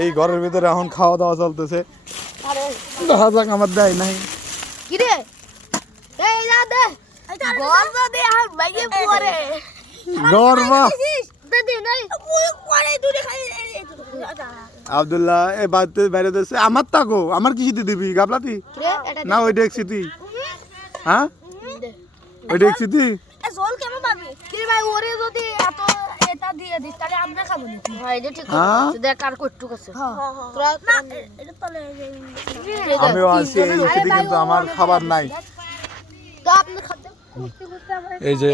এই ঘরের ভিতরে এখন খাওয়া দাওয়া চলতেছে। দেখা যাক আমার দেয় নাই আব্দুল্লাহ এই বাড়িতে বাইরে দিচ্ছে আমার তাকো আমার কি দিতে দিবি গাবলাতি না ওই দেখছি তুই হ্যাঁ ওই দেখছি তুই জল কেমন পাবি কি ভাই ওরে যদি এত এটা দিয়ে দিস তাহলে আমরা খাবো না ভাই এটা ঠিক আছে দেখ আর কটটুক আছে তোরা না এটা তলে আমিও আছি এই ওষুধে কিন্তু আমার খাবার নাই তো আপনি খাতে এই যে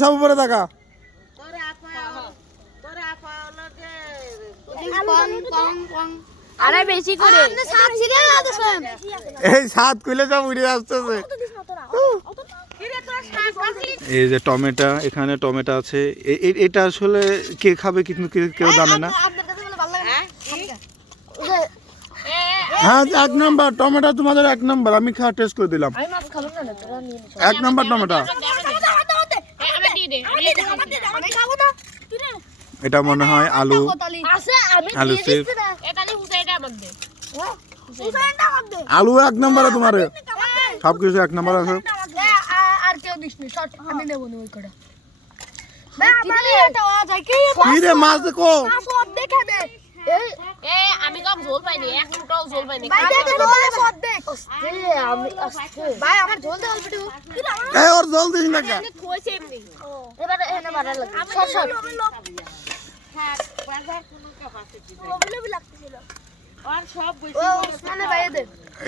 সব উপরে দেখা আরে বেশি করে সাত সিরিয়াল আছেন এই সাত কইলে সব উড়ে আসতেছে। এই যে টমেটো এখানে টমেটো আছে এটা আসলে কে খাবে কিন্তু কেউ জানে না। হ্যাঁ এক নাম্বার টমেটো তোমাদের এক নাম্বার আমি খাওয়া টেস্ট করে দিলাম এক নাম্বার টমেটো। এটা মনে হয় আলু আলু চিপস আলু এক নাম্বারে তোমার সবকিছু এক নাম্বার আছে। আর কেউ দিস নি শর্ট আমি নেব না ওই কড়া কি রে মাছ দেখো সব দেখে দে এই আমি কম ঝোল পাইনি এক মুঠাও ঝোল পাইনি ভাই দেখে সব দেখ আমি ভাই আমার ঝোল দে অল্প একটু এই ওর জল দিস না কে থইছে এমনি এবারে এনে বাড়া লাগে সর সর হ্যাঁ বাজার কোনো ক্যাপাসিটি প্রবলেম লাগতেছিল আর সব ও মানে ভাই দে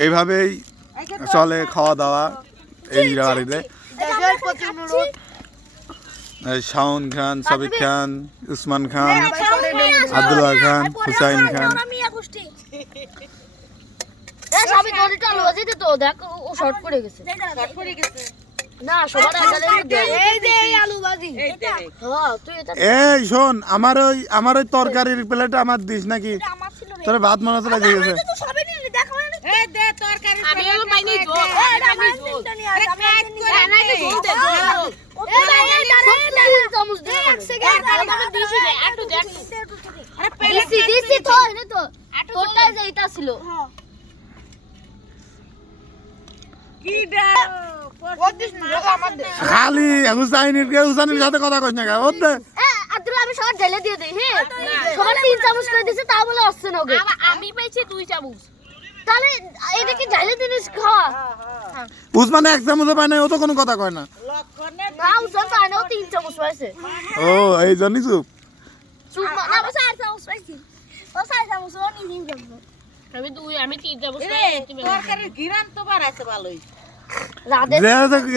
এইভাবেই চলে খাওয়া দাওয়া এই বাড়িতে। দেশের প্রতি অনুরোধ শাওন খান সাবিক খান উসমান খান আব্দুল্লাহ খান হুসাইন খান সবই দড়িটা লজে তো দেখ ও শর্ট পড়ে গেছে শর্ট পড়ে গেছে না সবার আগে এই যে আলু ভাজি হ্যাঁ তুই এটা এই শোন আমার ওই তরকারির প্লেট আমার দিস নাকি তোর ভাত মনে চলে গেছে তুই সবই নিয়ে দেখো এই দে তরকারি আমি আর পাইনি ঝোল আরে কাট করে না ঝোল দে ঝোল চামচ দে এক সেকেন্ড আমি দিছি দে একটু দেখ আরে দিছি তো এনে তো তোরটাই যাইতা ছিল কি দে খালি হুসাইনের সাথে কথা কইস না ওর দে আব্দুল আমি সব ঢেলে দিয়ে দেই হ্যাঁ সবার 3 চামচ করে দিছে তা বলে আসছে না ওকে আমি পাইছি 2 চামচ তাহলে এটা কি ঢেলে দিনিস খাওয়া উসমান এক চামচ পায় না ও তো কোনো কথা কয় না না উসমান পায় না ও 3 চামচ পাইছে ও এই জন্যই চুপ চুপ না বস 4 চামচ পাইছি ও 4 চামচ ও নি 3 চামচ আমি 3 চামচ পাইছি তরকারির ঘিরান তো বাড়াইছে ভালোই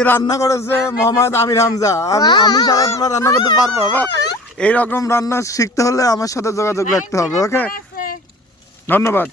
রান্না করেছে মোহাম্মদ আমির হামজা আমি ছাড়া তোমরা রান্না করতে পারবো বাবা এইরকম রান্না শিখতে হলে আমার সাথে যোগাযোগ রাখতে হবে ওকে ধন্যবাদ।